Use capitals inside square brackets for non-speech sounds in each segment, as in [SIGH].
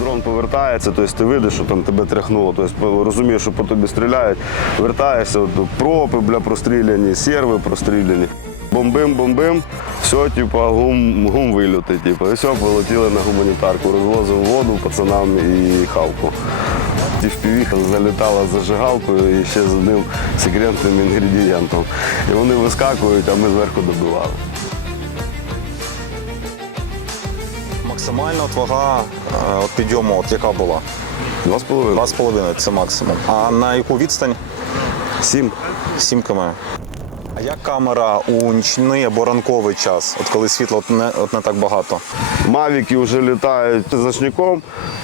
дрон повертається, тобто ти видиш, що там тебе тряхнуло, тобто розумієш, що по тобі стріляють, вертаєшся, от, пропи бля, простріляні, серви простріляні. Бомбим, бомбим, все, типа, гум, гум вильоти, типу, і все, полетіли на гуманітарку, розвозимо воду пацанам і хавку. Ті впівіха залітала зажигалкою і ще з одним секретним інгредієнтом. І вони вискакують, а ми зверху добивали. Максимальна от вага е, от підйому, от яка була? Два з половиною. 2,5 це максимум. А на яку відстань? Сім. 7 км. Як камера у нічний або ранковий час, от коли світла от не, от не так багато? Мавіки вже літають з ночником,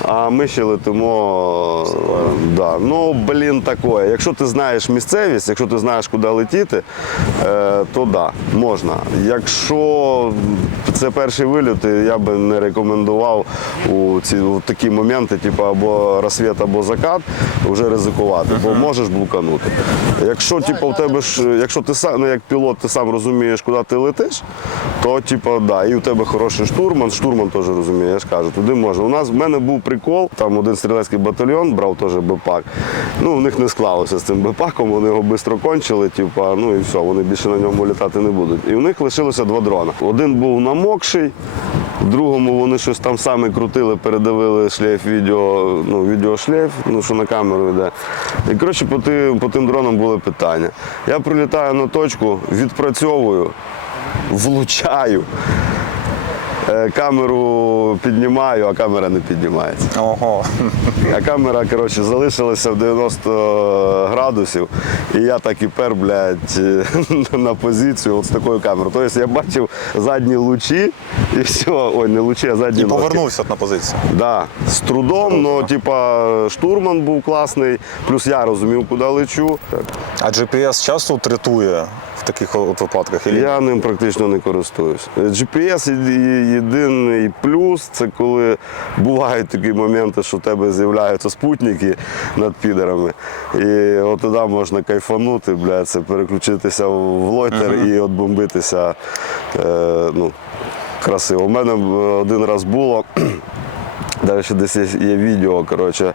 а ми ще летимо. Да. Ну, блін, таке. Якщо ти знаєш місцевість, якщо ти знаєш, куди летіти, е, то да, можна. Якщо це перший виліт, я би не рекомендував у ці у такі моменти, типу або розсвіт, або закат, вже ризикувати, бо можеш блуканути. Якщо типу, у тебе ж, якщо ти сам, ну як пілот, ти сам розумієш, куди ти летиш, то типу, да, і у тебе хороший штурман, штурман теж розуміє, я ж кажу, туди можна. У нас в мене був прикол, там один стрілецький батальйон брав теж БПАК. Ну, в них не склалося з цим БПАКом, вони його швидко кончили, типу, ну і все, вони більше на ньому літати не будуть. І в них лишилося два дрона. Один був намокший, в другому вони щось там самі крутили, передавили шлейф відео, ну, відеошлейф, ну, що на камеру йде. І коротше, по тим, по тим дронам були питання. Я прилітаю на точку, відпрацьовую, влучаю. Е, Камеру піднімаю, а камера не піднімається. Ого. А камера, коротше, залишилася в 90 градусів, і я так і пер, блядь, [LAUGHS] на позицію от з такою камерою. Тобто я бачив задні лучі і все, ой, не лучі, а задні І ножки. повернувся на позицію. Да, з трудом, але типа штурман був класний, плюс я розумів, куди лечу. А GPS часто от рятує в таких от випадках? Ілі- Я ним практично не користуюсь. GPS є- єдиний плюс це коли бувають такі моменти, що в тебе з'являються спутники над підерами. І от тоді можна кайфанути, бля, це переключитися в лойтер і от бомбитися. Е, ну, красиво. У мене е, один раз було. [CLEARS THROAT] Далі десь є, відео, коротше,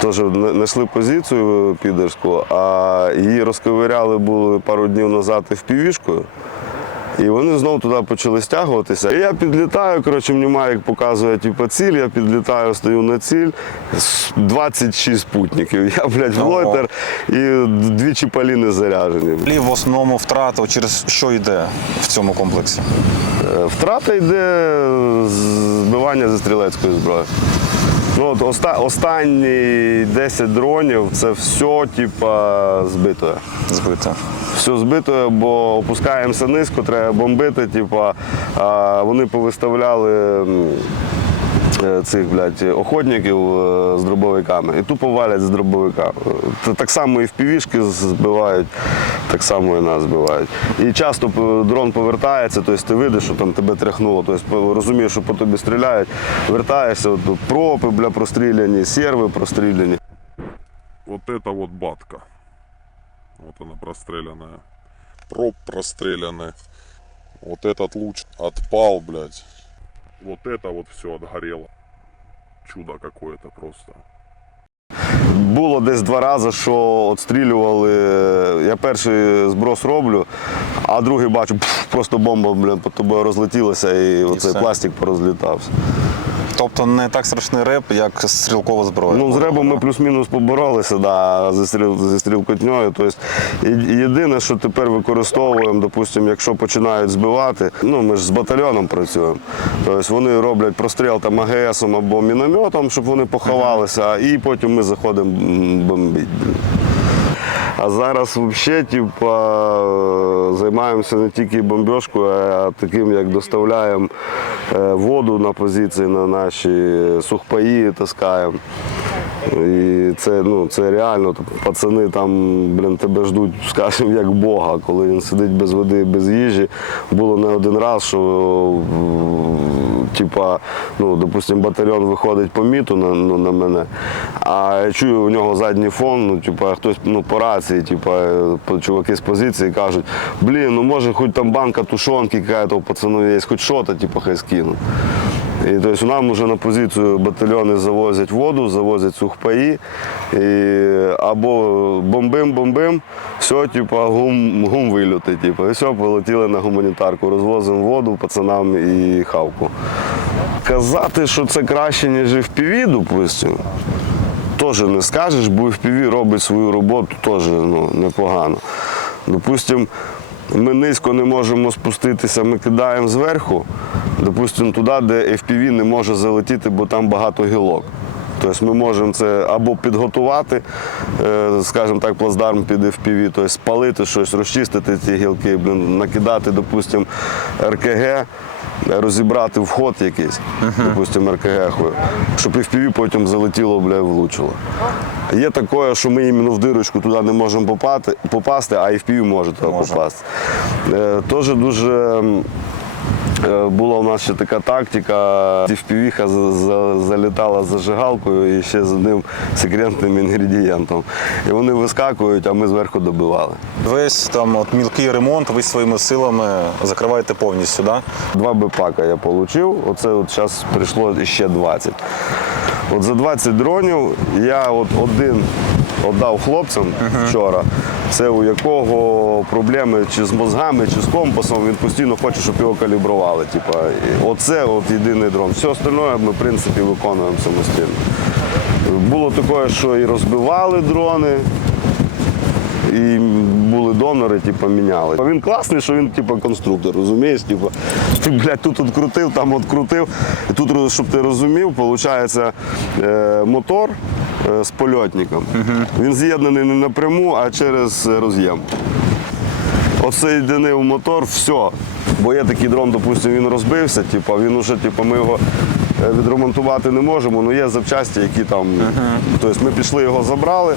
теж знайшли позицію підерську, а її розковиряли були пару днів назад і впівішкою. І вони знову туди почали стягуватися. І я підлітаю, коротше, мені Майк показує типу, ціль, я підлітаю, стою на ціль. 26 спутників. Я, блядь, в лойтер і дві чіпаліни заряджені. Ілі в основному втрата через що йде в цьому комплексі? Е, Втрата йде збивання зі стрілецької зброї. Ну, от оста- останні 10 дронів це все типа збитое. Збито. Все збитое, бо опускаємося низько, треба бомбити. Типа, вони повиставляли цих блядь, охотників е, з дробовиками і тупо валять з дробовика. Це так само і в півішки збивають, так само і нас збивають. І часто п- дрон повертається, тобто ти видиш, що там тебе тряхнуло, тобто розумієш, що по тобі стріляють, вертаєшся, от, пропи бля, простріляні, серви простріляні. Вот это вот батка. Вот она простреленная. Проб простреленная. Вот этот луч отпал, блядь. Вот это вот все отгорело. Чудо какое-то просто. Було десь два рази, що отстрілювали. Я перший зброс роблю, а другий бачу, пф, просто бомба блін, по тобою розлетілася і, оцей все. пластик порозлітався. Тобто не так страшний реп, як стрілкова зброя. Ну, з ребом ми плюс-мінус поборолися, да, зі, стріл, зі стрілкотньою. Тобто, єдине, що тепер використовуємо, допустимо, якщо починають збивати, ну ми ж з батальйоном працюємо. Тобто вони роблять простріл там АГСом або мінометом, щоб вони поховалися, і потім ми заходимо бомбити. А зараз взагалі типа, займаємося не тільки бомбіжкою, а таким, як доставляємо воду на позиції на наші сухпаї таскаємо. І це, ну, це реально, тобто, пацани там блін, тебе ждуть, [LAUGHS] скажімо, як Бога, коли він сидить без води, без їжі. Було не один раз, що в- типа, ну, допустим, батальйон виходить по міту на, ну, на мене, а я чую у нього задній фон, ну, типа, хтось ну, по рації, типа, чуваки з позиції кажуть, блін, ну може хоч там банка тушонки яка-то у пацанів є, хоч що-то, типу, хай скинуть. І тобто нам вже на позицію батальйони завозять воду, завозять сухпаї, і або бомбим-бомбим, все, типу, гум, гум вильоти, типу, і все, полетіли на гуманітарку, розвозимо воду пацанам і хавку. Казати, що це краще, ніж FPV, допустимо, теж не скажеш, бо FPV робить свою роботу теж ну, непогано. Допустимо, ми низько не можемо спуститися, ми кидаємо зверху, допустимо, туди, де FPV не може залетіти, бо там багато гілок. Тобто ми можемо це або підготувати, е, скажімо так, плацдарм під FPV, тобто спалити щось, розчистити ці гілки, накидати, допустимо, РКГ, розібрати вход якийсь, допустимо, РКГ, щоб FPV потім залетіло, бля, влучило. Є таке, що ми іменно в дирочку туди не можемо попати, попасти, а FPV може туди Може. попасти. Е, Теж дуже е, була у нас ще така тактика. За- залітала з зажигалкою і ще з одним секретним інгредієнтом. І вони вискакують, а ми зверху добивали. Весь там от мілкий ремонт, ви своїми силами закриваєте повністю, да? Два бепака я отримав. Оце от зараз прийшло ще 20. От за 20 дронів я от один віддав хлопцям вчора. Це у якого проблеми чи з мозгами, чи з компасом, він постійно хоче, щоб його калібрували. Типа, оце от єдиний дрон. Все остальне ми, в принципі, виконуємо самостійно. Було таке, що і розбивали дрони, і були донори, типу, міняли. Він класний, що він типу, конструктор, розумієш? Типу, ти, блядь, тут відкрутив, там відкрутив. І тут, щоб ти розумів, виходить е, мотор е, з польотником. Він з'єднаний не напряму, а через роз'єм. Отсоєдинив мотор, все. Бо є такий дрон, допустимо, він розбився, типу, він уже, типу, ми його е, відремонтувати не можемо, але є запчасті, які там. Тобто ми пішли його забрали,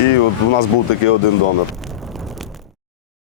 і от у нас був такий один донор.